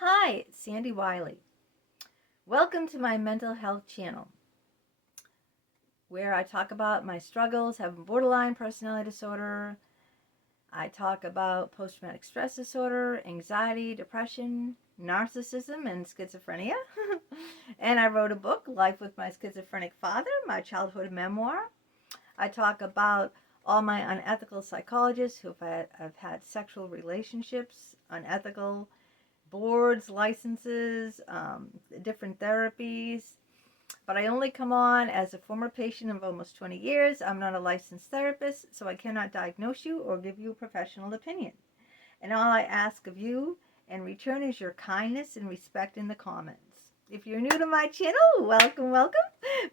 Hi, it's Sandy Wiley. Welcome to my mental health channel, where I talk about my struggles having borderline personality disorder. I talk about post-traumatic stress disorder, anxiety, depression, narcissism, and schizophrenia. And I wrote a book, Life with My Schizophrenic Father, my childhood memoir. I talk about all my unethical psychologists who have had sexual relationships, unethical boards, licenses, different therapies. But I only come on as a former patient of almost 20 years. I'm not a licensed therapist, so I cannot diagnose you or give you a professional opinion. And all I ask of you in return is your kindness and respect in the comments. If you're new to my channel, welcome, welcome.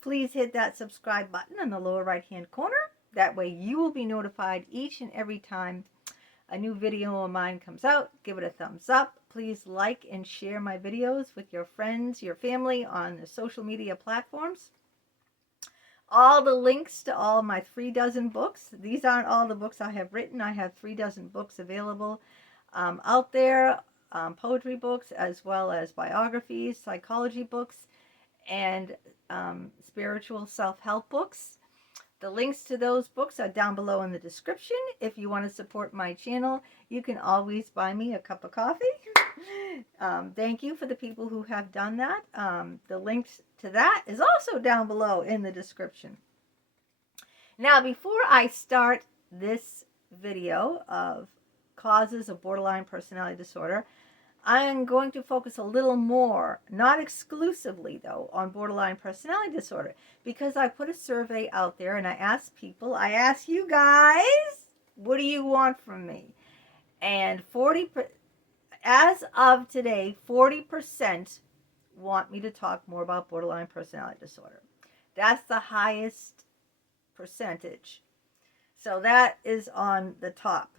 Please hit that subscribe button in the lower right-hand corner. That way you will be notified each and every time a new video of mine comes out. Give it a thumbs up. Please like and share my videos with your friends, your family on the social media platforms. All the links to all my 36 books. These aren't all the books I have written. I have 36 books available out there, poetry books as well as biographies, psychology books, and spiritual self-help books. The links to those books are down below in the description. If you want to support my channel, you can always buy me a cup of coffee. Thank you for the people who have done that. The links to that is also down below in the description. Now, before I start this video of causes of borderline personality disorder, I am going to focus a little more, not exclusively though, on borderline personality disorder, because I put a survey out there and I asked people, I asked you guys, what do you want from me? And as of today, 40% want me to talk more about borderline personality disorder. That's the highest percentage. So that is on the top,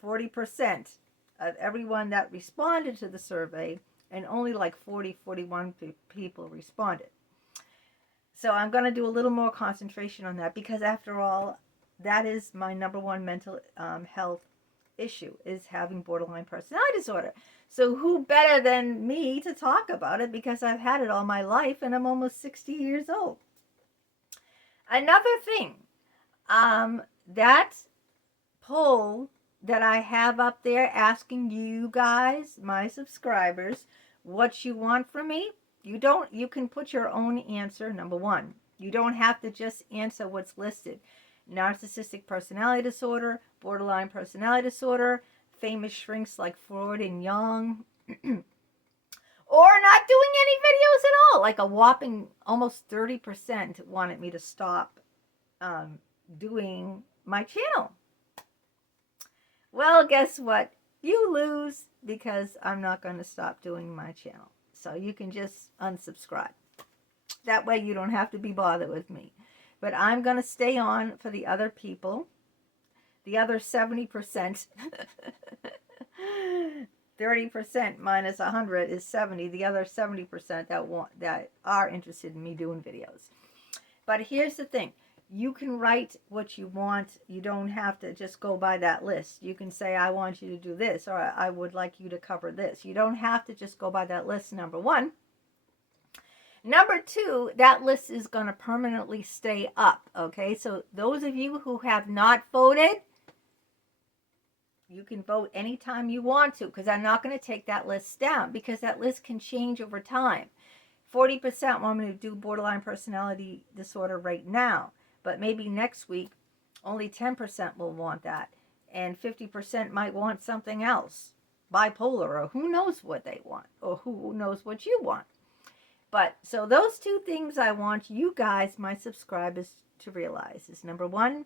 40%. Of everyone that responded to the survey, and only like 41 people responded. So I'm going to do a little more concentration on that, because after all, that is my #1 mental health issue, is having borderline personality disorder. So who better than me to talk about it, because I've had it all my life and I'm almost 60 years old. Another thing, that poll that I have up there asking you guys, my subscribers, what you want from me. You can put your own answer, #1. You don't have to just answer what's listed. Narcissistic personality disorder, borderline personality disorder, famous shrinks like Freud and Jung, or not doing any videos at all. Like a whopping almost 30% wanted me to stop doing my channel. Well, guess what? You lose, because I'm not going to stop doing my channel. So you can just unsubscribe. That way you don't have to be bothered with me. But I'm going to stay on for the other people. The other 70%. 30% minus 100 is 70. The other 70% that are interested in me doing videos. But here's the thing. You can write what you want. You don't have to just go by that list. You can say, I want you to do this, or I would like you to cover this. You don't have to just go by that list, #1. #2, that list is going to permanently stay up, okay? So those of you who have not voted, you can vote anytime you want to, because I'm not going to take that list down, because that list can change over time. 40% want me to do borderline personality disorder right now. But maybe next week, only 10% will want that. And 50% might want something else. Bipolar, or who knows what they want. Or who knows what you want. But, so those two things I want you guys, my subscribers, to realize is #1,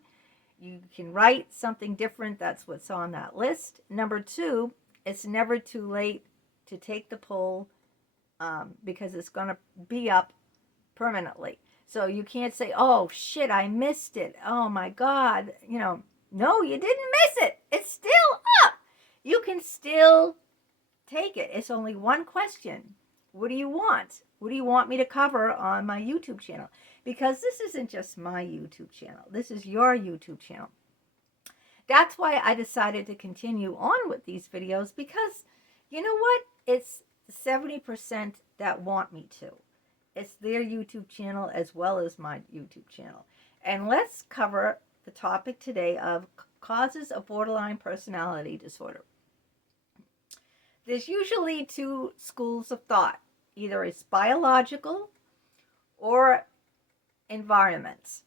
you can write something different. That's what's on that list. #2, it's never too late to take the poll, because it's going to be up permanently. So you can't say, oh, shit, I missed it. Oh, my God. No, you didn't miss it. It's still up. You can still take it. It's only one question. What do you want? What do you want me to cover on my YouTube channel? Because this isn't just my YouTube channel. This is your YouTube channel. That's why I decided to continue on with these videos, because you know what? It's the 70% that want me to. It's their YouTube channel as well as my YouTube channel. And let's cover the topic today of causes of borderline personality disorder. There's usually two schools of thought. Either it's biological or environments,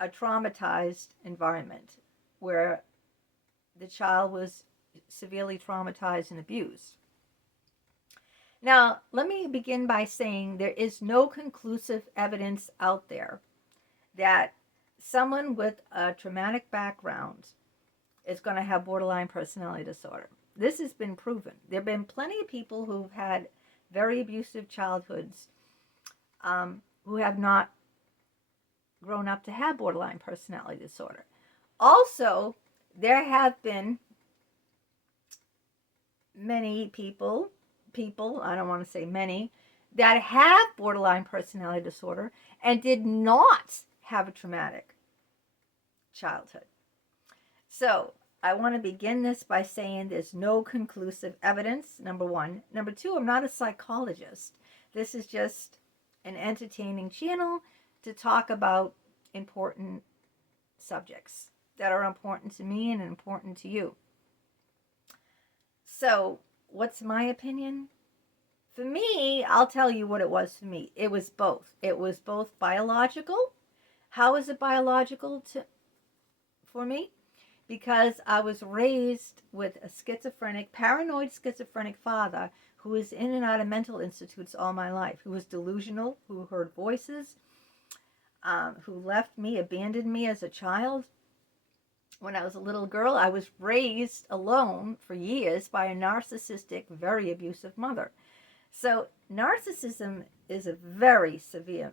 a traumatized environment where the child was severely traumatized and abused. Now, let me begin by saying there is no conclusive evidence out there that someone with a traumatic background is going to have borderline personality disorder. This has been proven. There have been plenty of people who've had very abusive childhoods who have not grown up to have borderline personality disorder. Also, there have been many people, I don't want to say many, that have borderline personality disorder and did not have a traumatic childhood. So I want to begin this by saying there's no conclusive evidence, number one. Number two, I'm not a psychologist. This is just an entertaining channel to talk about important subjects that are important to me and important to you. So, what's my opinion? For me, I'll tell you what it was for me. It was both. It was both biological. How is it biological for me? Because I was raised with a paranoid schizophrenic father who was in and out of mental institutes all my life, who was delusional, who heard voices, who left me, abandoned me as a child. When I was a little girl, I was raised alone for years by a narcissistic, very abusive mother. So narcissism is a very severe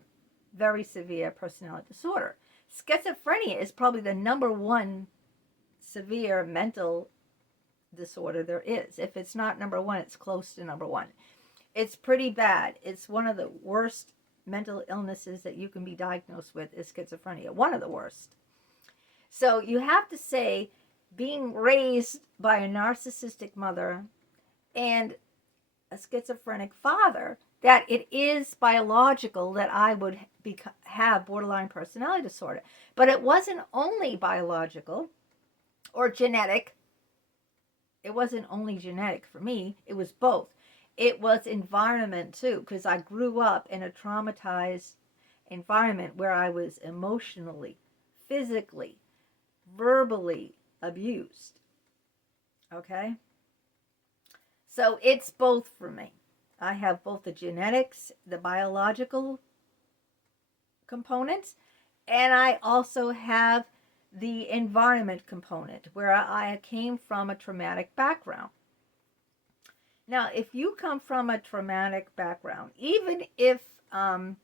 personality disorder. Schizophrenia is probably the number one severe mental disorder there is. If it's not number one, it's close to number one. It's pretty bad. It's one of the worst mental illnesses that you can be diagnosed with is schizophrenia. One of the worst. So you have to say, being raised by a narcissistic mother and a schizophrenic father, that it is biological that I would have borderline personality disorder. But it wasn't only biological or genetic. It wasn't only genetic for me. It was both. It was environment too, because I grew up in a traumatized environment where I was emotionally, physically, verbally abused. Okay? So it's both for me. I have both the genetics, the biological components, and I also have the environment component where I came from a traumatic background. Now, if you come from a traumatic background, even if you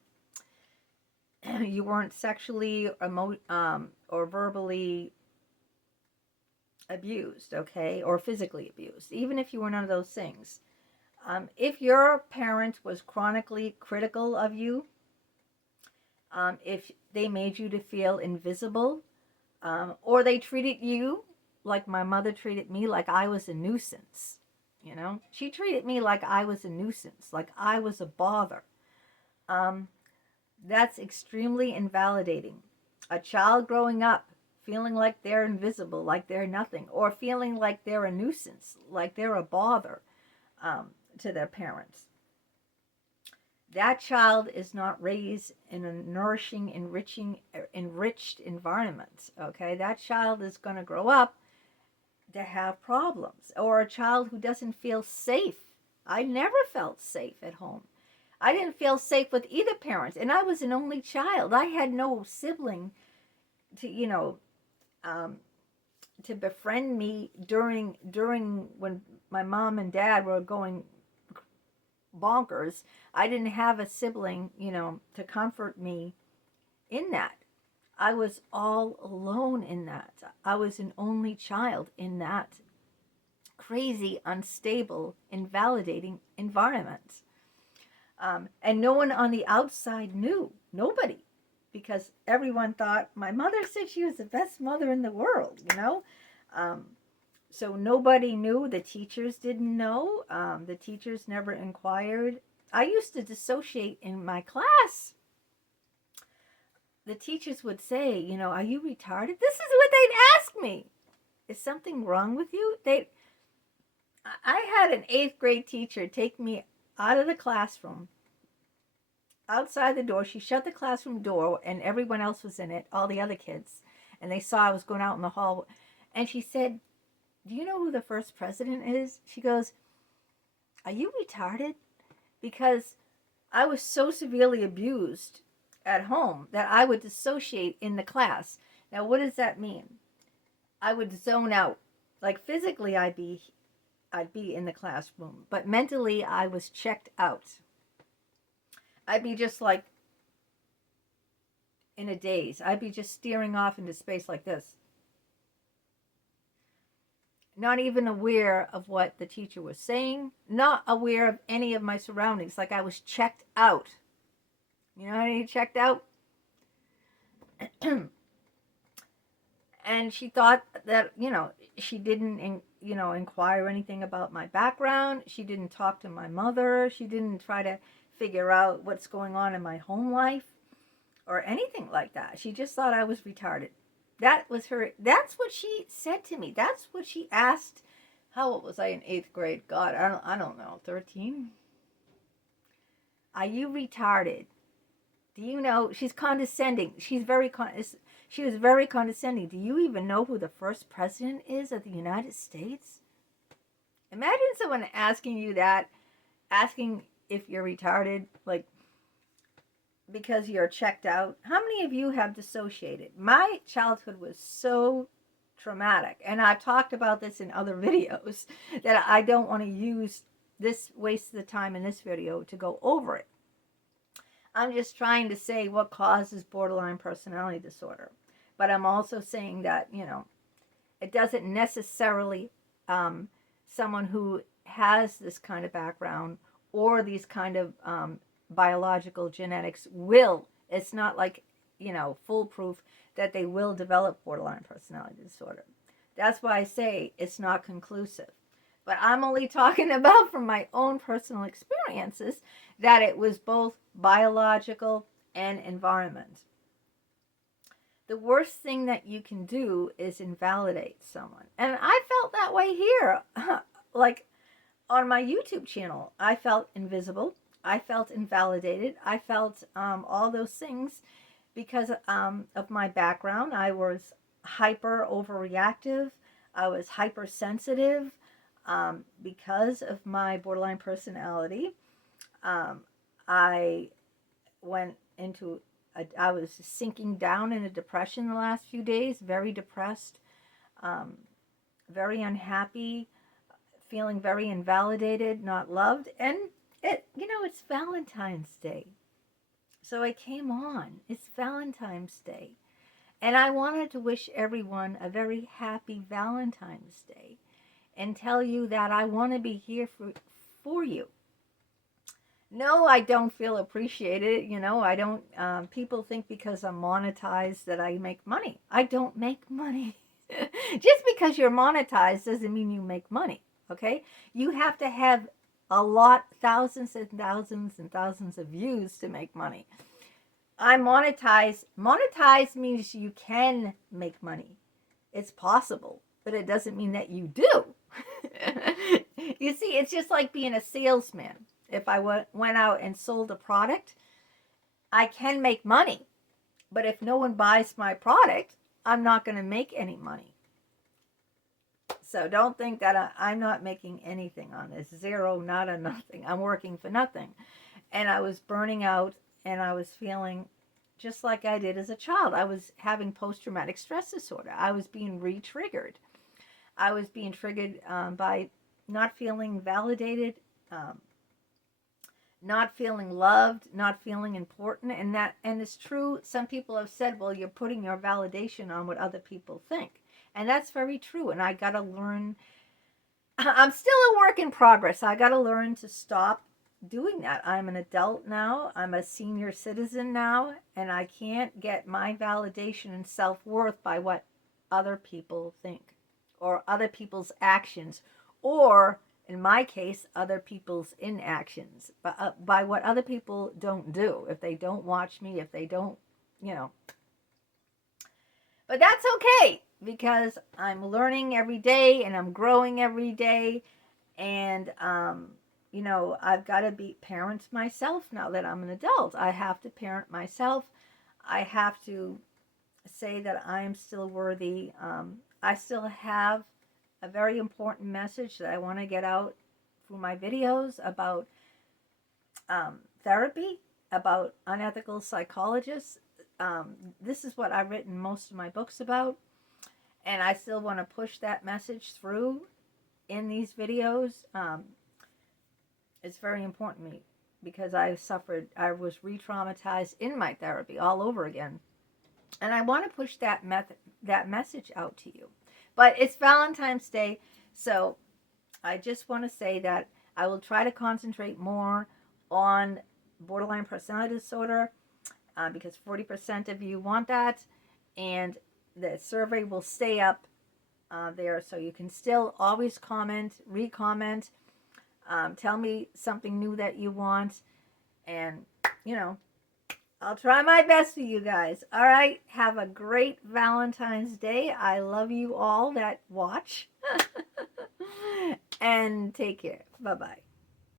weren't sexually or verbally abused, okay, or physically abused, even if you were none of those things, if your parent was chronically critical of you, if they made you to feel invisible, or they treated you like my mother treated me, like I was a nuisance, you know, she treated me like I was a nuisance, like I was a bother. That's extremely invalidating. A child growing up feeling like they're invisible, like they're nothing, or feeling like they're a nuisance, like they're a bother to their parents. That child is not raised in a nourishing, enriched environment, okay? That child is going to grow up to have problems. Or a child who doesn't feel safe. I never felt safe at home. I didn't feel safe with either parent, and I was an only child. I had no sibling to, to befriend me during when my mom and dad were going bonkers. I didn't have a sibling, to comfort me in that. I was all alone in that. I was an only child in that crazy, unstable, invalidating environment. And no one on the outside knew. Nobody. Because everyone thought, my mother said she was the best mother in the world, So nobody knew. The teachers didn't know. The teachers never inquired. I used to dissociate in my class. The teachers would say, you know, are you retarded? This is what they'd ask me. Is something wrong with you? I had an 8th grade teacher take me out of the classroom, outside the door. She shut the classroom door and everyone else was in it, all the other kids. And they saw I was going out in the hall. And she said, do you know who the first president is? She goes, are you retarded? Because I was so severely abused at home that I would dissociate in the class. Now, what does that mean? I would zone out. Like physically, I'd be in the classroom, but mentally, I was checked out. I'd be just like in a daze. I'd be just staring off into space like this. Not even aware of what the teacher was saying, not aware of any of my surroundings, like I was checked out. You know how you checked out? And she thought that, you know, she didn't, you know, inquire anything about my background. She didn't talk to my mother. She didn't try to figure out what's going on in my home life or anything like that. She just thought I was retarded. That was her. That's what she said to me. That's what she asked. How old was I in 8th grade? God, I don't know. 13? Are you retarded? Do you know? She's condescending. She was very condescending. Do you even know who the first president is of the United States? Imagine someone asking you that, asking if you're retarded, like, because you're checked out. How many of you have dissociated? My childhood was so traumatic, and I've talked about this in other videos that I don't want to use this waste of the time in this video to go over it. I'm just trying to say what causes borderline personality disorder, but I'm also saying that, you know, it doesn't necessarily someone who has this kind of background or these kind of biological genetics will, it's not like, you know, foolproof that they will develop borderline personality disorder. That's why I say it's not conclusive. But I'm only talking about from my own personal experiences that it was both biological and environment. The worst thing that you can do is invalidate someone. And I felt that way here. Like on my YouTube channel, I felt invisible. I felt invalidated. I felt all those things because of my background. I was hyper overreactive. I was hypersensitive because of my borderline personality. I went into, I was sinking down in a depression the last few days, very depressed, very unhappy, feeling very invalidated, not loved. And you know, it's Valentine's Day. So I came on. It's Valentine's Day. And I wanted to wish everyone a very happy Valentine's Day and tell you that I want to be here for you. No, I don't feel appreciated. You know, I don't, people think because I'm monetized that I make money. I don't make money. Just because you're monetized doesn't mean you make money, okay? You have to have a lot, thousands and thousands and thousands of views to make money. I monetize. Monetize means you can make money. It's possible, but it doesn't mean that you do. You see, it's just like being a salesman. If I went out and sold a product, I can make money. But if no one buys my product, I'm not going to make any money. So don't think that I'm not making anything on this. Zero, not a nothing. I'm working for nothing. And I was burning out and I was feeling just like I did as a child. I was having post-traumatic stress disorder. I was being re-triggered. I was being triggered by not feeling validated, not feeling loved, not feeling important. And it's true. Some people have said, well, you're putting your validation on what other people think. And that's very true. And I got to learn. I'm still a work in progress. I got to learn to stop doing that. I'm an adult now. I'm a senior citizen now. And I can't get my validation and self-worth by what other people think or other people's actions, or in my case, other people's inactions, by what other people don't do. If they don't watch me, if they don't, you know. But that's okay, because I'm learning every day and I'm growing every day. And, you know, I've got to parent myself now that I'm an adult. I have to parent myself. I have to say that I am still worthy. I still have a very important message that I want to get out through my videos about therapy, about unethical psychologists. This is what I've written most of my books about, and I still want to push that message through in these videos. It's very important to me, because I was re-traumatized in my therapy all over again, and I want to push that message out to you. But it's Valentine's Day, so I just want to say that I will try to concentrate more on borderline personality disorder, because 40% of you want that, and the survey will stay up there, so you can still always comment, re-comment, tell me something new that you want, and, you know, I'll try my best for you guys. All right, have a great Valentine's Day. I love you all that watch, and take care. Bye-bye.